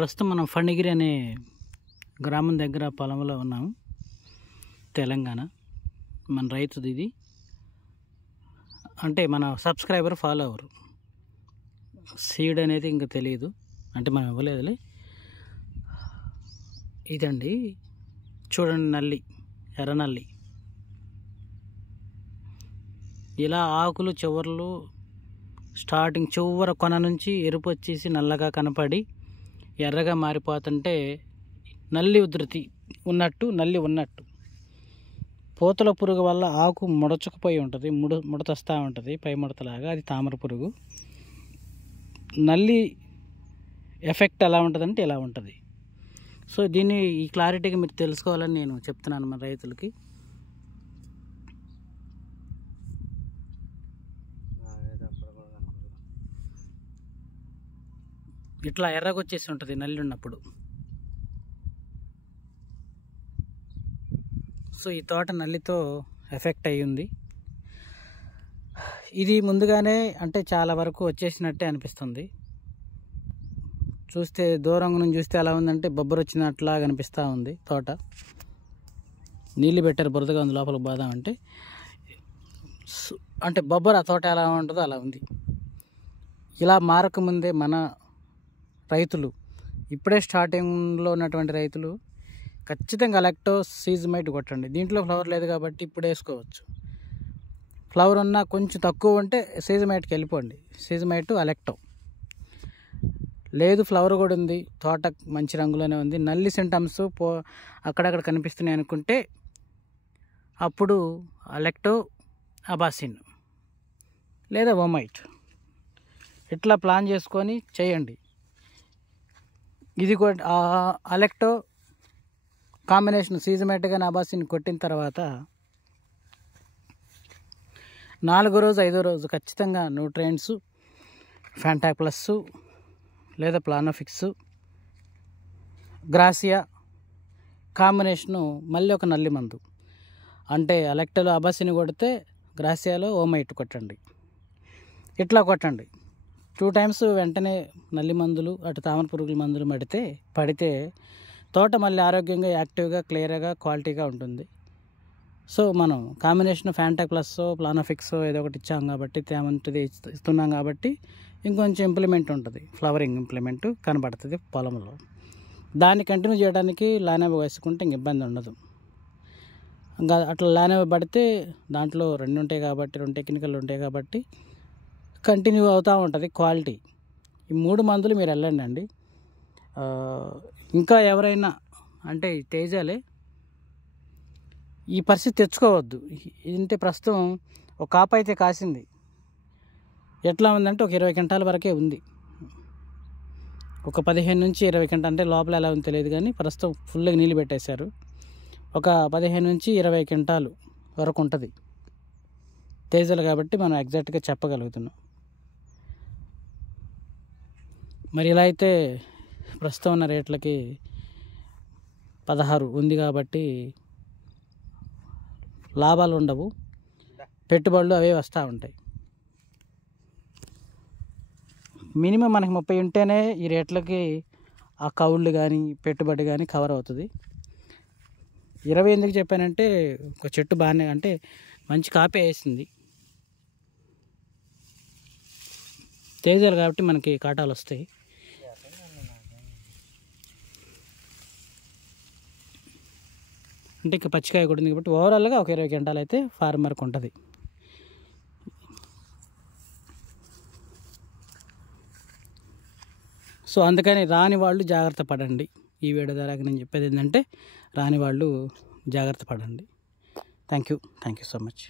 ప్రస్తుతం మనం ఫణిగిరి అనే గ్రామం దగ్గర పొలంలో ఉన్నాము. తెలంగాణ మన రైతుది ఇది. అంటే మన సబ్స్క్రైబర్ ఫాలోవర్. సీడ్ అనేది ఇంకా తెలియదు, అంటే మనం ఇవ్వలేదులే. ఇదండి చూడండి, నల్లి, ఎర్ర నల్లి. ఇలా ఆకులు చివర్లు స్టార్టింగ్ చివర కొన నుంచి ఎరుపు వచ్చేసి నల్లగా కనపడి ఎర్రగా మారిపోతుంటే నల్లి ఉధృతి ఉన్నట్టు, నల్లి ఉన్నట్టు. పూతల పురుగు వల్ల ఆకు ముడచుకుపోయి ఉంటుంది, ముడతస్తూ ఉంటుంది, పై ముడతలాగా. అది తామర పురుగు. నల్లి ఎఫెక్ట్ ఎలా ఉంటుందంటే ఇలా ఉంటుంది. సో దీన్ని ఈ క్లారిటీగా మీరు తెలుసుకోవాలని నేను చెప్తున్నాను మన రైతులకి. ఇట్లా ఎర్రగొచ్చేసి ఉంటుంది నల్లి ఉన్నప్పుడు. సో ఈ తోట నల్లితో ఎఫెక్ట్ అయ్యి ఉంది. ఇది ముందుగానే అంటే చాలా వరకు వచ్చేసినట్టే అనిపిస్తుంది. చూస్తే దూరం నుంచి చూస్తే ఎలా ఉందంటే బొబ్బరు వచ్చినట్లా కనిపిస్తూ ఉంది తోట. నీళ్ళు పెట్టారు, బురదగా ఉంది లోపలికి పోదాం అంటే బొబ్బరు ఆ తోట ఎలా ఉంటుందో అలా ఉంది. ఇలా మారకముందే మన రైతులు, ఇప్పుడే స్టార్టింగ్లో ఉన్నటువంటి రైతులు ఖచ్చితంగా అలెక్టో సీజమైట్ కొట్టండి. దీంట్లో ఫ్లవర్ లేదు కాబట్టి ఇప్పుడు వేసుకోవచ్చు. ఫ్లవర్ ఉన్నా కొంచెం తక్కువ ఉంటే సీజమైట్కి వెళ్ళిపోండి. సీజమైట్, అలెక్టో. లేదు ఫ్లవర్ కూడా ఉంది, తోట మంచి రంగులోనే ఉంది, నల్లి సింటమ్స్ అక్కడక్కడ కనిపిస్తున్నాయి అనుకుంటే అప్పుడు అలెక్టో, అబాసిన్ లేదా ఓమైట్ ఇట్లా ప్లాన్ చేసుకొని చేయండి. ఇది అలెక్టో కాంబినేషన్ సీజమేట్గా అబాసిన్ కొట్టిన తర్వాత 4వ రోజు 5వ రోజు ఖచ్చితంగా న్యూట్రియంట్స్, ఫ్యాంటాక్ ప్లస్ లేదా ప్లానోఫిక్స్, గ్రాసియా కాంబినేషను, మళ్ళీ ఒక నల్లి మందు. అంటే అలెక్టోలో అబాసిన్ కొడితే గ్రాసియాలో ఓమైట్ కొట్టండి. ఇట్లా కొట్టండి 2 టైమ్స్. వెంటనే నల్లి మందులు, అటు తామర పురుగుల మందులు పడితే తోట మళ్ళీ ఆరోగ్యంగా, యాక్టివ్గా, క్లియర్గా, క్వాలిటీగా ఉంటుంది. సో మనం కాంబినేషన్ ఫ్యాంటాక్ ప్లస్, ప్లానోఫిక్స్ ఏదో ఒకటి ఇచ్చాం కాబట్టి, తేమంటిది ఇస్తున్నాం కాబట్టి ఇంకొంచెం ఇంప్లిమెంట్ ఉంటుంది, ఫ్లవరింగ్ ఇంప్లిమెంట్ కనబడుతుంది పొలంలో. దాన్ని కంటిన్యూ చేయడానికి లానెవ వేసుకుంటే ఇంక ఇబ్బంది ఉండదు. ఇంకా అట్లా లానెవ పడితే దాంట్లో 2 ఉంటాయి కాబట్టి, 2 టెక్నికల్ ఉంటాయి కాబట్టి కంటిన్యూ అవుతూ ఉంటుంది క్వాలిటీ. ఈ 3 మందులు మీరు వెళ్ళండి అండి. ఇంకా ఎవరైనా అంటే తేజాలే ఈ పరిస్థితి తెచ్చుకోవద్దు. ఇంటే ప్రస్తుతం ఒక కాపు అయితే కాసింది. ఎట్లా ఉందంటే ఒక 20 క్వింటాల వరకే ఉంది. ఒక 15 నుంచి 20 క్వింటాల్, అంటే లోపల ఎలా ఉందో తెలియదు కానీ ప్రస్తుతం ఫుల్గా నీళ్ళు పెట్టేశారు. ఒక 15 నుంచి 20 క్వింటాలు వరకు ఉంటుంది తేజాలు కాబట్టి మనం ఎగ్జాక్ట్గా చెప్పగలుగుతున్నాం. మరి ఇలా అయితే ప్రస్తుతం ఉన్న రేట్లకి 16 ఉంది కాబట్టి లాభాలు ఉండవు, పెట్టుబడులు అవే వస్తూ ఉంటాయి. మినిమం మనకి 30 ఉంటేనే ఈ రేట్లకి ఆ కౌళ్ళు కానీ పెట్టుబడి కానీ కవర్ అవుతుంది. 20 ఎందుకు చెప్పానంటే ఒక చెట్టు బాగానే, అంటే మంచి కాపే వేసింది తేజాలు కాబట్టి మనకి కాటాలు వస్తాయి. అంటే ఇంకా పచ్చికాయ కూడా ఉంది కాబట్టి ఓవరాల్గా ఒక 20 క్వింటాలు అయితే ఫార్మర్కి ఉంటుంది. సో అందుకని రాని వాళ్ళు జాగ్రత్త పడండి. ఈ వీడియో ద్వారా నేను చెప్పేది ఏంటంటే రాని వాళ్ళు జాగ్రత్త పడండి. Thank you so much.